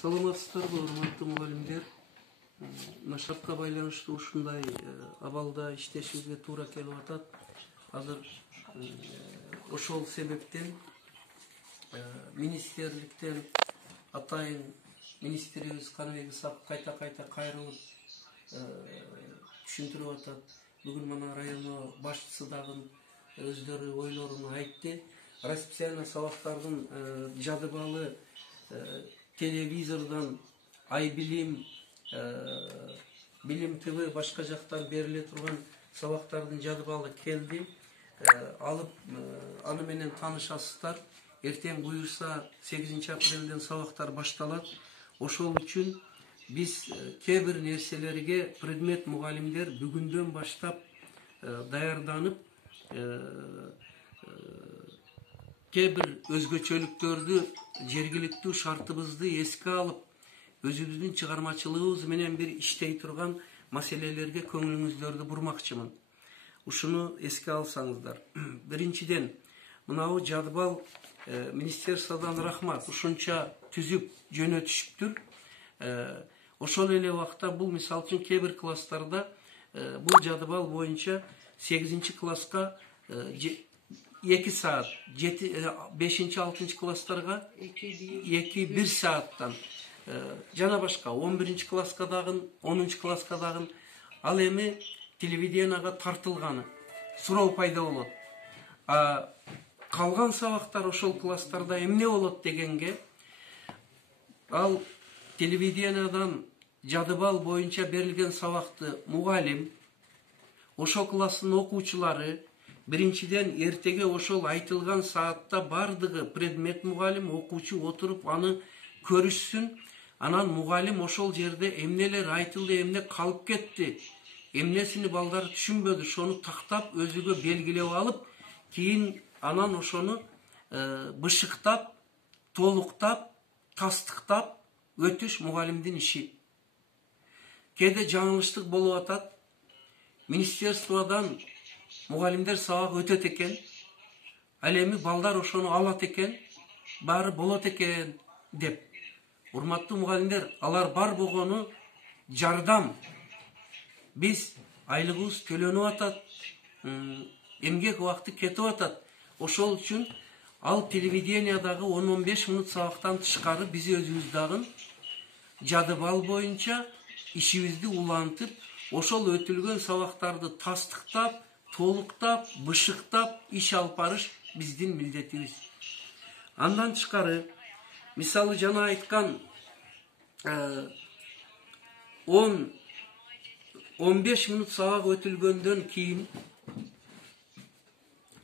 Саламатсыздарбы, урматтуу мугалимдер. Мына шартка байланыштуу ушундай абалда иштешибизге туура келип атат. Азыр ошол себептен министрликтен атайын министрибиз Каныбек Исаков кайта кайрылып түшүндүрүп атат. Бүгүн мына районо башчысы дагы өздөрү ойлорун айтты. Расписание сабактардын жадыбалы телевизордан Айбилим, Билим ТВ башка жактан бериле турган сабактардын жадыбалы келди. Алып аны менен таанышасыздар. Эртең буюрса 8 апрелден сабактар башталат. Ошол үчүн биз кээ бир нерселерге предмет мугалимдер бүгүндөн баштап даярданып, кээ бир өзгөчөлүктөрдү, жергиликтүү шартыбызды эске алып, өзүбүздүн чыгармачылыгыбыз менен бир иштей турган маселелерге көңүлүңүздөрдү бурмакчымын. Ушуну эске алсаңыздар. Биринчиден, мынау жадыбал министерстводон рахмат, ушунча түзүп жөнөтүшүптүр. Ошол эле убакта бул мисалы үчүн кээ бир класстарда бул жадыбал боюнча 8 класска 2 саат, 5-6 класстарга 2-1 сааттан, жана башка 11 класска дагы, 10 класска дагы ал эми телевиденияга тартылганы суроо пайда болот. Калган сабактар ошол класстарда эмне болот дегенге, ал телевидениядан жадыбал боюнча берилген сабакты мугалим, ошол класстын окуучулары биринчиден эртеге ошол айтылган саатта бардыгы предмет мугалим, окуучу отуруп аны көрүшсүн. Анан мугалим ошол жерде эмнелер айтылды, эмне калып кетти, эмнесини балдар түшүнбөдү, ошону тактап өзүгө белгилеп алып, кийин анан ошону бышыктап, толуктап, тастыктап өтүш мугалимдин иши. Кээде жаңылыштык болуп атат. Министерстводон мугалимдер сабак өтөт экен, ал эми балдар ошону алат экен, баары болот экен деп. Урматтуу мугалимдер, алар бар болгону жардам. Биз айлыгыбыз төлөнүп атат, эмгек убакты кетип атат. Ошол үчүн ал телевидениядагы 10-15 мүнөт сабактан тышкары биз өзүбүз дагы жадыбал боюнча ишибизди улантып, ошол өтүлгөн сабактарды тастыктап, толуктап, бышыктап иш алып барыш биздин милдетибиз. Андан тышкары, мисалы жана айткан 10-15 мүнөт сабак өтүлгөндөн кийин,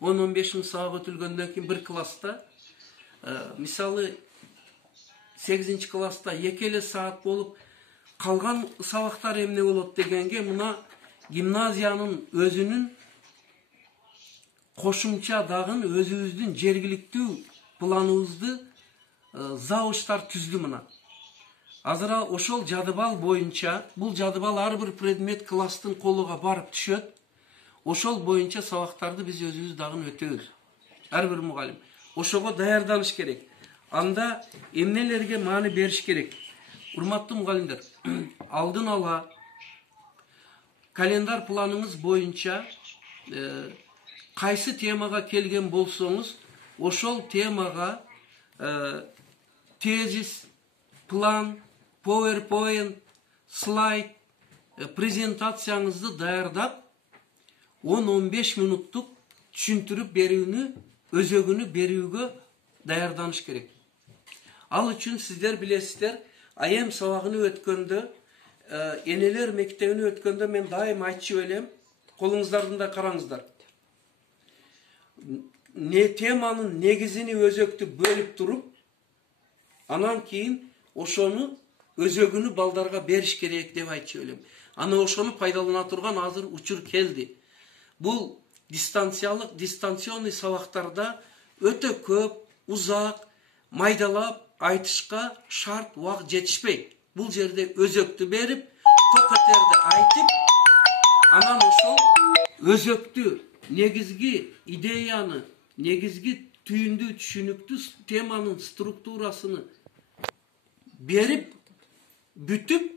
10-15 мүнөт сабак өтүлгөндөн кийин bir класста, мисалы 8 класста 2 саат болуп, калган сабактар эмне болот дегенге, мына гимназиянын өзүнүн кошумча дагы өзүбүздүн жергиликтүү планыбызды завучтар түздү мына. Азыр ошол жадыбал боюнча, бул жадыбал ар бир предмет класстын колуга барып түшөт. Ошол боюнча сабактарды биз өзүбүз дагы өтөбүз. Ар бир мугалим ошого даярданыш керек. Анда эмнелерге маани бериш керек? Урматтуу мугалимдер, алдын ала календар планыңыз боюнча кайсы темага келген болсоңуз, ошол темага тезис, план, PowerPoint, слайд, презентацияңызды даярдап, 10-15 мүнөттүк түшүндүрүп берүүнү, өзөгүнү берүүгө даярданыш керек. Ал үчүн сиздер билесиздер, айым сабагын өткөндө, энелер мектебини өткөндө мен дайым айтчу элем, колуңуздардын да караңыздар. Теманын негизини өзөктү бөлүп туруп, анан кийин ошону өзөгүнү балдарга бериш керек деп айтчу элем. Аны ошону пайдалана турган азыр учур келди. Бул дистанционный сабактарда өтө көп, узак, майдалап айтышка шарт убак жетишпейт. Бул жерде өзөктү берип, токетерди айтып, анан ошол өзөктү, негизги идеяны, негизги түйүндүү түшүнүктүү теманын структурасыны берип бүтүп